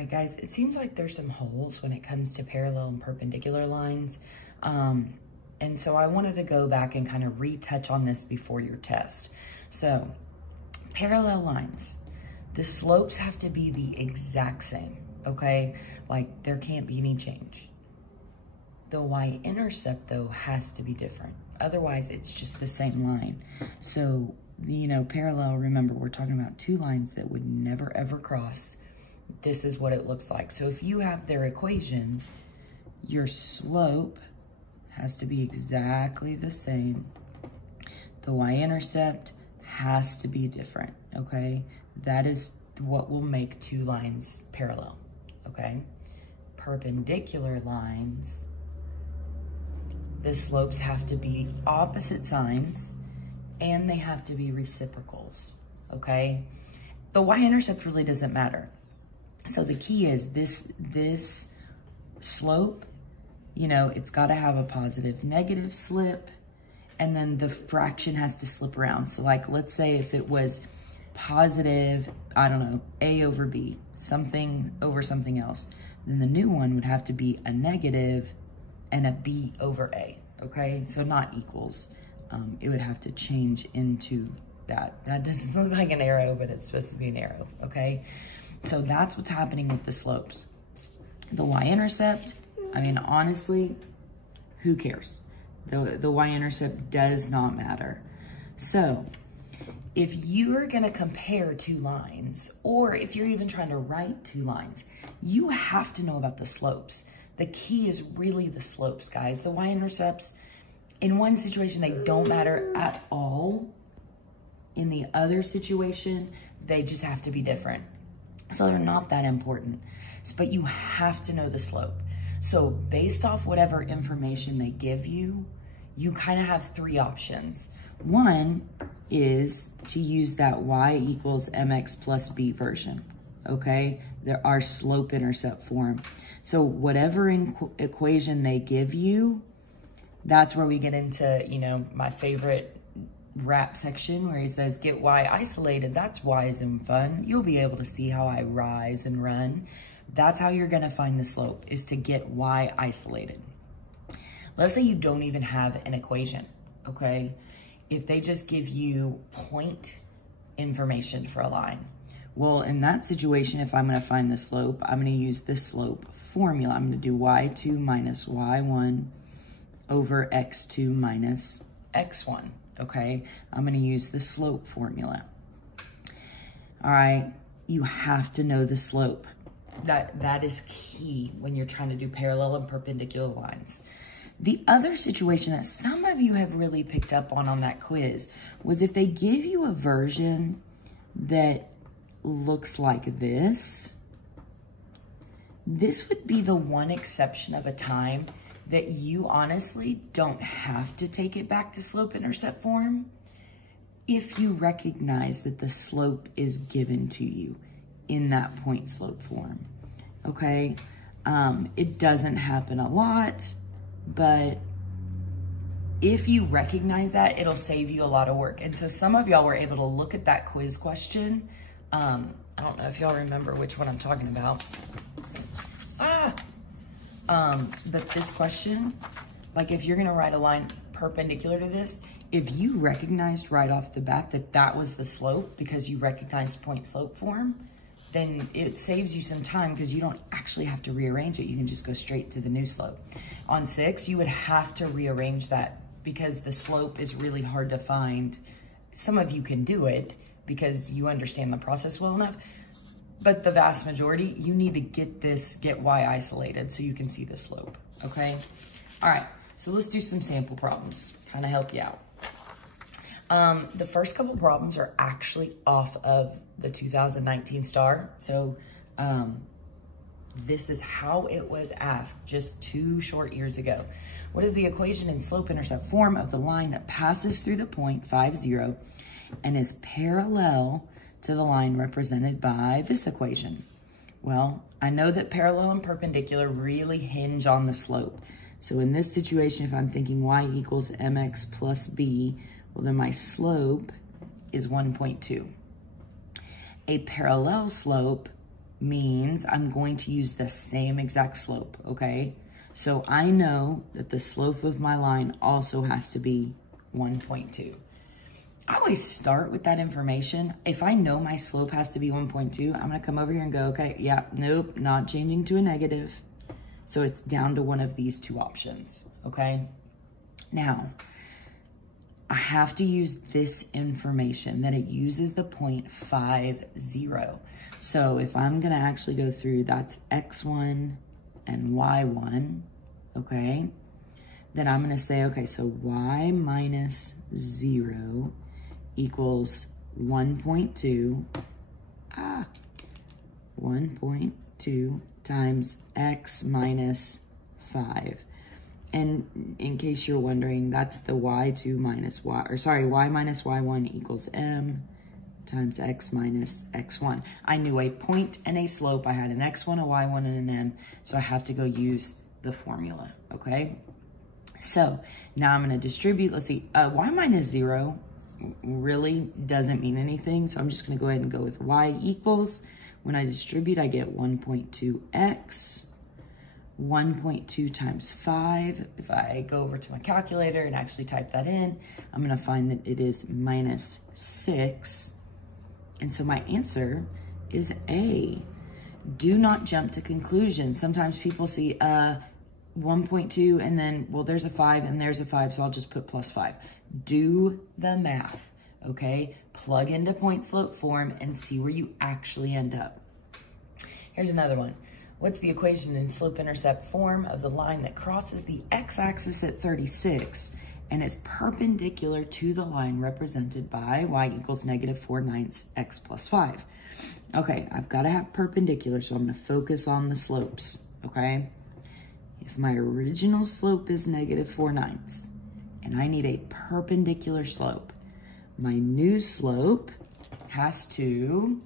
right, guys, it seems like there's some holes when it comes to parallel and perpendicular lines. And so I wanted to go back and kind of retouch on this before your test. So parallel lines, the slopes have to be the exact same, okay? Like there can't be any change. The y-intercept though has to be different. Otherwise it's just the same line. So, you know, parallel, remember we're talking about two lines that would never ever cross. This is what it looks like. So if you have their equations, your slope has to be exactly the same. The y-intercept has to be different, okay? That is what will make two lines parallel, okay? Perpendicular lines, the slopes have to be opposite signs and they have to be reciprocals, okay? The y-intercept really doesn't matter. So the key is this slope, you know, it's got to have a positive negative slip, and then the fraction has to slip around. So like, let's say if it was positive, I don't know, A over B, something over something else, then the new one would have to be a negative and a B over A, okay? So not equals. It would have to change into that. That doesn't look like an arrow, but it's supposed to be an arrow, okay? So that's what's happening with the slopes. The y-intercept, I mean, honestly, who cares? The y-intercept does not matter. So if you're gonna compare two lines, or if you're even trying to write two lines, you have to know about the slopes. The key is really the slopes, guys. The y-intercepts, in one situation, they don't matter at all. In the other situation, they just have to be different. So they're not that important, but you have to know the slope. So based off whatever information they give you, you kind of have three options. One is to use that y equals mx plus b version, okay? There are slope-intercept form. So whatever equation they give you, that's where we get into, you know, my favorite rap section where he says, get y isolated. That's wise and fun. You'll be able to see how I rise and run. That's how you're going to find the slope, is to get y isolated. Let's say you don't even have an equation, okay? If they just give you point information for a line. Well, in that situation, if I'm going to find the slope, I'm going to use this slope formula. I'm going to do y2 minus y1 over x2 minus x1. Okay, I'm going to use the slope formula. All right, you have to know the slope. That is key when you're trying to do parallel and perpendicular lines. The other situation that some of you have really picked up on that quiz was if they give you a version that looks like this, this would be the one exception of a time that you honestly don't have to take it back to slope-intercept form if you recognize that the slope is given to you in that point slope form, okay? It doesn't happen a lot, but if you recognize that, it'll save you a lot of work. And so some of y'all were able to look at that quiz question. I don't know if y'all remember which one I'm talking about. But this question, like if you're gonna write a line perpendicular to this, if you recognized right off the bat that that was the slope because you recognized point slope form, then it saves you some time because you don't actually have to rearrange it. You can just go straight to the new slope. On 6, you would have to rearrange that because the slope is really hard to find. Some of you can do it because you understand the process well enough, but the vast majority, you need to get y isolated so you can see the slope, okay? All right, so let's do some sample problems, kind of help you out. The first couple problems are actually off of the 2019 STAR. So this is how it was asked just 2 short years ago. What is the equation in slope-intercept form of the line that passes through the point 5, 0 and is parallel to the line represented by this equation? Well, I know that parallel and perpendicular really hinge on the slope. So in this situation, if I'm thinking y equals mx plus b, well then my slope is 1.2. A parallel slope means I'm going to use the same exact slope, okay? So I know that the slope of my line also has to be 1.2. I always start with that information. If I know my slope has to be 1.2, I'm gonna come over here and go, okay, yeah, nope, not changing to a negative. So it's down to one of these two options, okay? Now, I have to use this information that it uses the 0.50. So if I'm gonna actually go through, that's x1 and y1, okay? Then I'm gonna say, okay, so y minus 0 equals 1.2, 1.2 times x minus 5. And in case you're wondering, that's the y2 minus y, or sorry, y minus y1 equals m times x minus x1. I knew a point and a slope. I had an x1, a y1, and an m, so I have to go use the formula, okay? So now I'm gonna distribute, let's see, y minus 0 really doesn't mean anything, so I'm just gonna go ahead and go with y equals, when I distribute, I get 1.2x, 1.2 times 5. If I go over to my calculator and actually type that in, I'm gonna find that it is minus 6. And so my answer is A. Do not jump to conclusions. Sometimes people see 1.2 and then, well, there's a 5 and there's a 5, so I'll just put plus 5. Do the math, okay? Plug into point slope form and see where you actually end up. Here's another one. What's the equation in slope-intercept form of the line that crosses the x-axis at 36 and is perpendicular to the line represented by y equals negative 4/9 x plus 5? Okay, I've got to have perpendicular, so I'm going to focus on the slopes, okay? If my original slope is negative 4/9 and I need a perpendicular slope, my new slope has to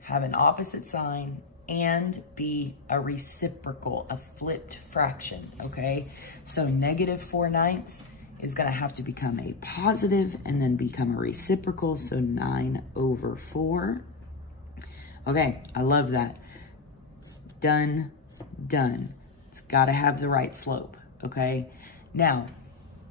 have an opposite sign and be a reciprocal, a flipped fraction, okay? So negative 4/9 is gonna have to become a positive and then become a reciprocal, so 9/4. Okay, I love that. Done, done. It's gotta have the right slope, okay? Now,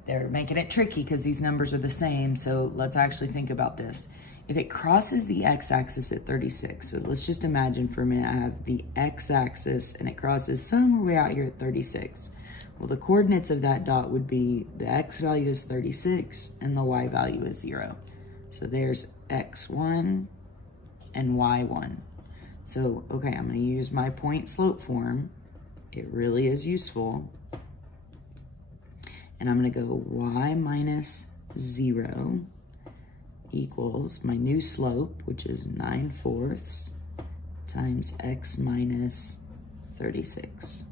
they're making it tricky because these numbers are the same, so let's actually think about this. If it crosses the x-axis at 36, so let's just imagine for a minute I have the x-axis and it crosses somewhere way out here at 36. Well, the coordinates of that dot would be the x value is 36 and the y value is 0. So there's x1 and y1. So, okay, I'm gonna use my point slope form. It really is useful. And I'm gonna go y minus 0 equals my new slope, which is 9/4 times x minus 36.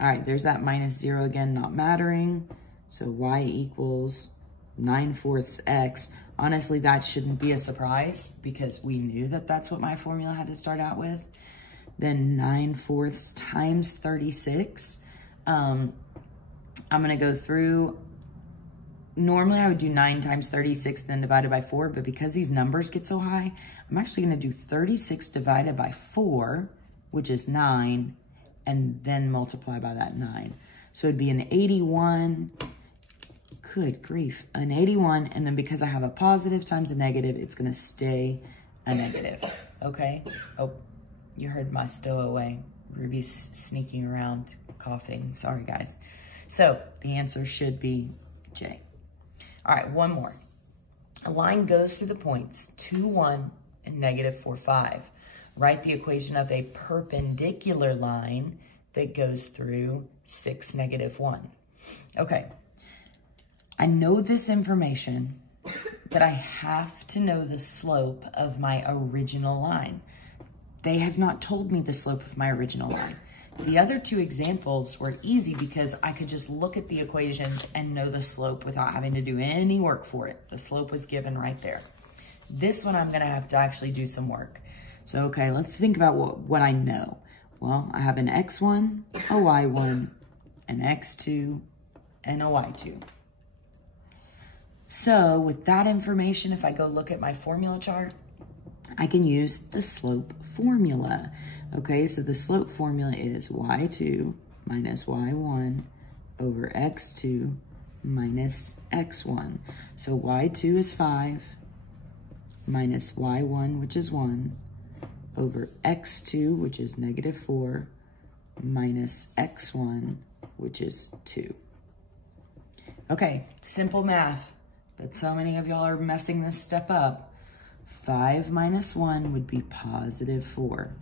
All right, there's that minus 0 again, not mattering. So y equals 9/4 x. Honestly, that shouldn't be a surprise because we knew that that's what my formula had to start out with. Then 9/4 times 36. I'm gonna go through. Normally I would do 9 times 36 then divided by 4, but because these numbers get so high, I'm actually gonna do 36 divided by 4, which is 9, and then multiply by that 9. So it'd be an 81, good grief, an 81, and then because I have a positive times a negative, it's gonna stay a negative, okay? Oh, you heard my stowaway. Ruby's sneaking around, coughing, sorry guys. So the answer should be J. All right, one more. A line goes through the points 2, 1, and negative 4, 5. Write the equation of a perpendicular line that goes through 6, negative 1. Okay, I know this information, but I have to know the slope of my original line. They have not told me the slope of my original line. The other two examples were easy because I could just look at the equations and know the slope without having to do any work for it. The slope was given right there. This one, I'm gonna have to actually do some work. So, okay, let's think about what I know. Well, I have an x1, a y1, an x2, and a y2. So with that information, if I go look at my formula chart, I can use the slope formula. Okay, so the slope formula is y2 minus y1 over x2 minus x1. So y2 is 5 minus y1, which is 1, over x2, which is negative 4, minus x1, which is 2. Okay, simple math, but so many of y'all are messing this stuff up. 5 minus 1 would be positive 4.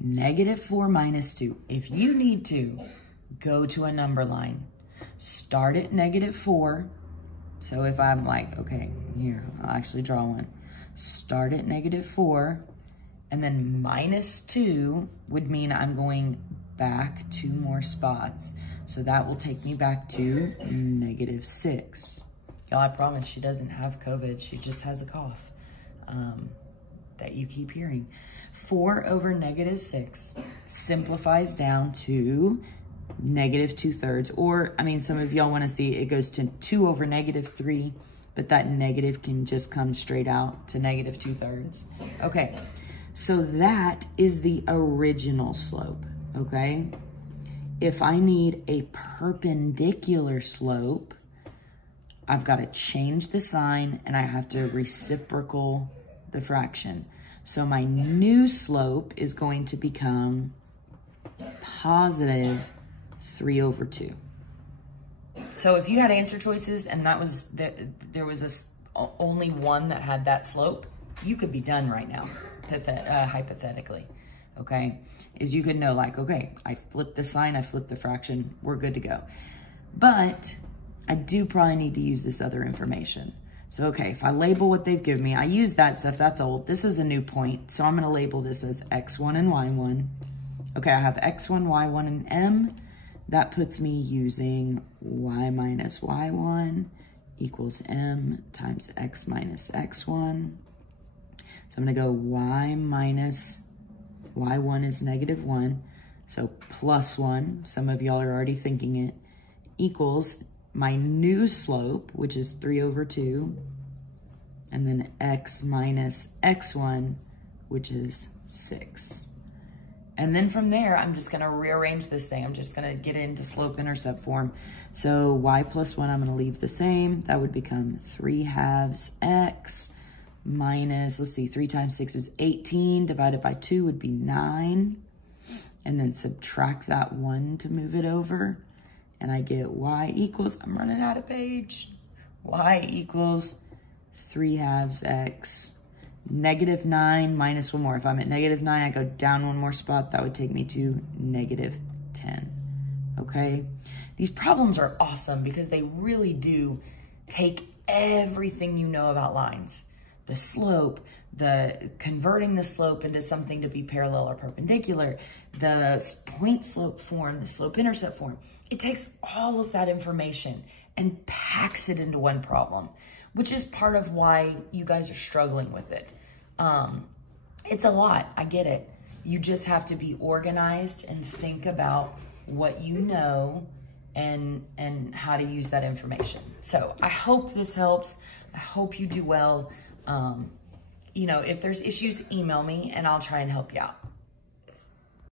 Negative 4 minus 2. If you need to, go to a number line. Start at negative 4. So if I'm like, okay, here, I'll actually draw one. Start at negative 4, and then minus 2 would mean I'm going back 2 more spots. So that will take me back to negative 6. Y'all, I promise she doesn't have COVID. She just has a cough that you keep hearing. 4 over negative 6 simplifies down to negative 2/3, or I mean, some of y'all want to see it goes to 2 over negative 3, but that negative can just come straight out to negative 2/3. Okay, so that is the original slope, okay? If I need a perpendicular slope, I've got to change the sign and I have to reciprocal the fraction. So my new slope is going to become positive 3 over 2. So if you had answer choices and that was there was only one that had that slope, you could be done right now, hypothetically, okay? Is you could know like, okay, I flipped the sign, I flipped the fraction, we're good to go. But I do probably need to use this other information. So, okay, if I label what they've given me, I use that stuff, that's old. This is a new point, so I'm gonna label this as x1 and y1. Okay, I have x1, y1, and m. That puts me using y minus y1 equals m times x minus x1. So I'm gonna go y minus y1 is negative 1, so plus 1, some of y'all are already thinking it, equals my new slope, which is 3 over 2, and then x minus x1, which is 6. And then from there, I'm just gonna rearrange this thing. I'm just gonna get into slope-intercept form. So y plus 1, I'm gonna leave the same. That would become 3/2 x minus, let's see, 3 times 6 is 18, divided by 2 would be 9. And then subtract that 1 to move it over. And I get y equals, I'm running out of page. Y equals 3/2 x, negative 9 minus 1 more. If I'm at negative 9, I go down 1 more spot. That would take me to negative 10, okay? These problems are awesome because they really do take everything you know about lines. The slope, the converting the slope into something to be parallel or perpendicular, the point slope form, the slope intercept form. It takes all of that information and packs it into one problem, which is part of why you guys are struggling with it. It's a lot, I get it. You just have to be organized and think about what you know and how to use that information. So I hope this helps. I hope you do well. You know, if there's issues, email me and I'll try and help you out.